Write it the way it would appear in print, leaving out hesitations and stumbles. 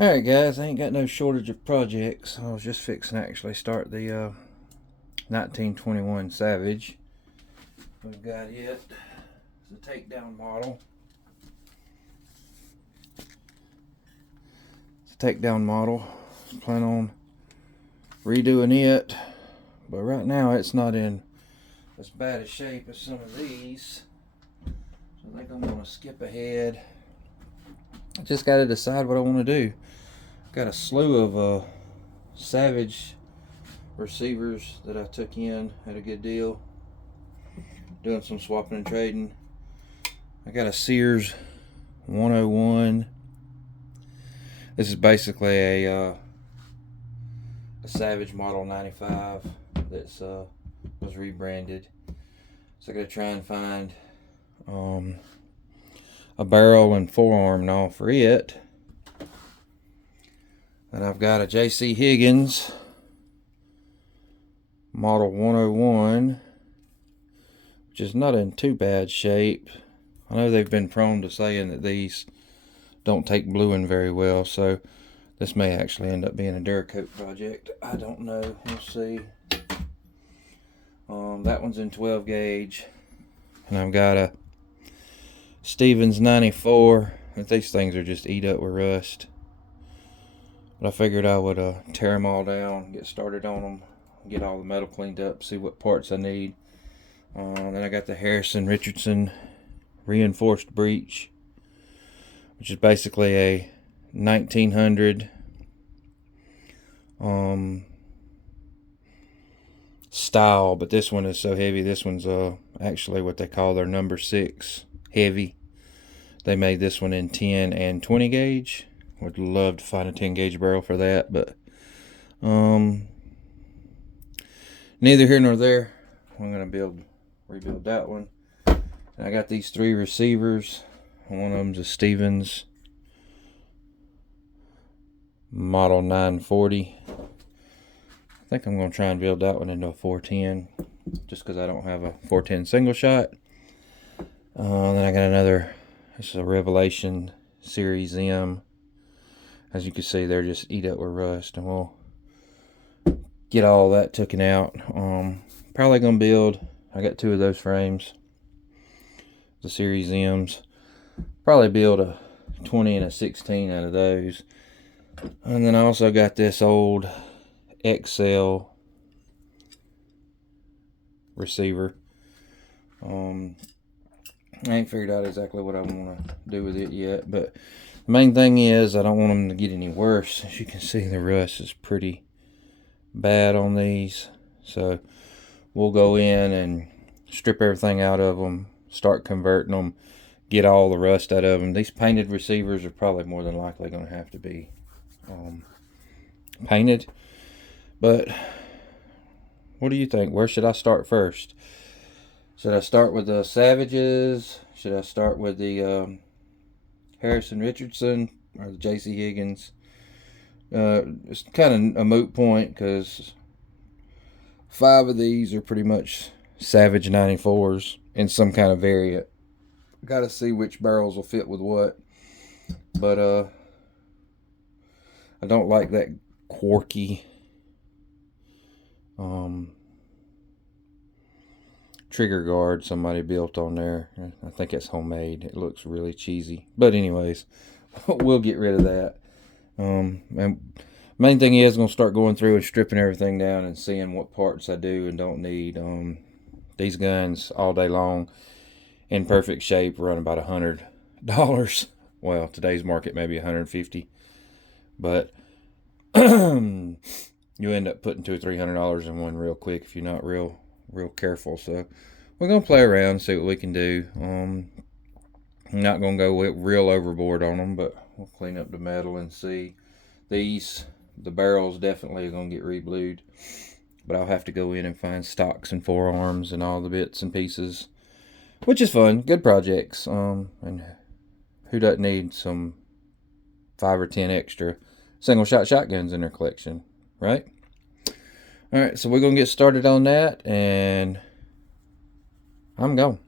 Alright guys, I ain't got no shortage of projects. I was just fixing to actually start the 1921 Savage. We've got it. It's a takedown model. It's a takedown model. I plan on redoing it, but right now it's not in as bad a shape as some of these. So I think I'm going to skip ahead. I just got to decide what I want to do. Got a slew of Savage receivers that I took in at a good deal. Doing some swapping and trading. I got a Sears 101. This is basically a Savage Model 95 that's was rebranded. So I gotta try and find a barrel and forearm and all for it. And I've got a J.C. Higgins Model 101, which is not in too bad shape. I know they've been prone to saying that these don't take bluing very well, so this may actually end up being a Duracoat project. I don't know. We'll see. That one's in 12 gauge. And I've got a Stevens 94. These things are just eat up with rust. But I figured I would tear them all down, get started on them, get all the metal cleaned up, see what parts I need. Then I got the Harrison Richardson reinforced breech, which is basically a 1900 style, but this one is so heavy. This one's actually what they call their number 6 heavy. They made this one in 10 and 20 gauge. Would love to find a 10 gauge barrel for that, but neither here nor there. I'm gonna rebuild that one. And I got these 3 receivers. One of them's a Stevens Model 940. I think I'm gonna try and build that one into a 410, just because I don't have a 410 single shot. Then I got another. This is a Revelation Series M. As you can see, they're just eat up with rust, and we'll get all that taken out. Probably gonna build. I got 2 of those frames, the Series M's. Probably build a 20 and a 16 out of those. And then I also got this old XL receiver. I ain't figured out exactly what I want to do with it yet, but the main thing is I don't want them to get any worse. As you can see, the rust is pretty bad on these. So we'll go in and strip everything out of them, start converting them, get all the rust out of them. These painted receivers are probably more than likely going to have to be painted. But what do you think? Where should I start first? Should I start with the Savages? Should I start with the Harrison Richardson or the J.C. Higgins? It's kind of a moot point because 5 of these are pretty much Savage 94s in some kind of variant. Got to see which barrels will fit with what. But I don't like that quirky trigger guard somebody built on there. I think it's homemade. It looks really cheesy. But anyways, we'll get rid of that. And main thing is I'm going to start going through and stripping everything down and seeing what parts I do and don't need. These guns all day long in perfect shape run about $100. Well, today's market maybe $150. But you end up putting $200 or $300 in one real quick if you're not real careful. So we're gonna play around and see what we can do. I'm not gonna go real overboard on them, but we'll clean up the metal and see. The barrels definitely are gonna get reblued, but I'll have to go in and find stocks and forearms and all the bits and pieces, which is fun. Good projects. And who doesn't need some 5 or 10 extra single shot shotguns in their collection, right? All right, so we're gonna get started on that, and I'm going.